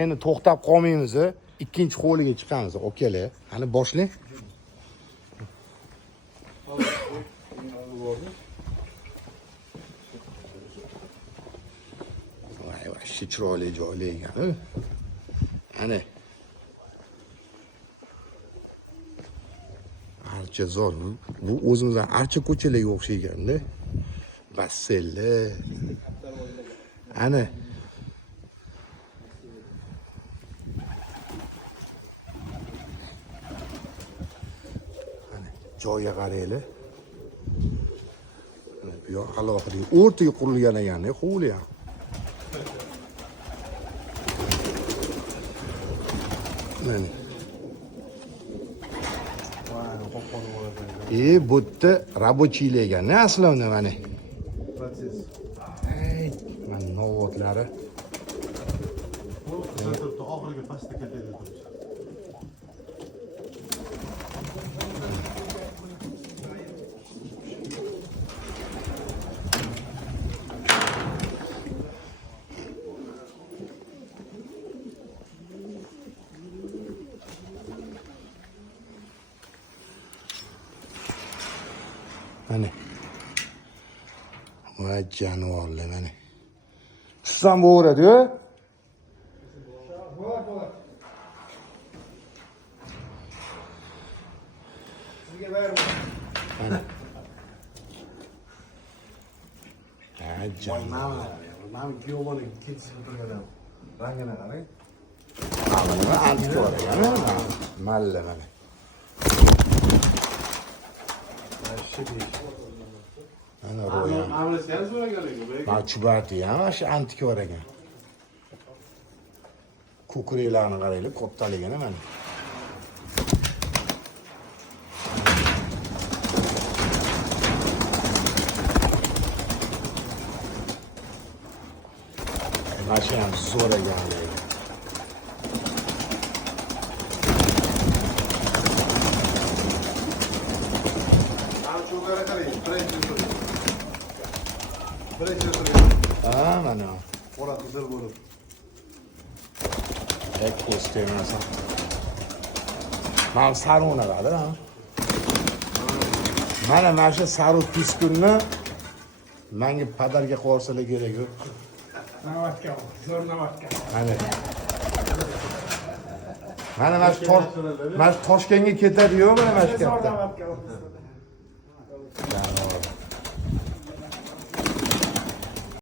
Endi to'xtab qolmaymiz. Ikkinchi hovliga chiqamiz. Okalar, qani boshlang. Voy, shu chiroyli joylar ekan. Ana. Archa zo'r. Bu o'zimizdan archa ko'chalarga o'xshaygan-da. Basselli. Ana. Joyga qaraylar. Bu yoq alohida o'rtaga qurilgan ekan, hovli ham. Mana. Bu yerda рабочийlar ekan, aslida mana. Protsess. Ey, mana novotlari. Bu turibdi, oxirgi pastda ketadi. Mana. Voy jonivorlar mana. Tushsam bo'laradi-ku. Sizga berdim. Mana. Jonivorlar. Mana kuyovning ketishini turgan. Rangini qarang. Mana antikor ekan. Malla mana. Ana ro'yam. Amlasiyan so'raganlar-ku. Machubati ham shu antikor ekan. Ko'kreklarni qaranglar, kattaligini mana. Mana ham zo'r ekan. Mana. Qora qizil bo'lib. Ekosistemasan. Mana saruna qadi, ha. Mana shu saru piskunni menga padarga qo'ysalar kerak yo'q. Navatka, zo'r navatka. Mana shu Toshkentga ketadi-yu, mana shu katta.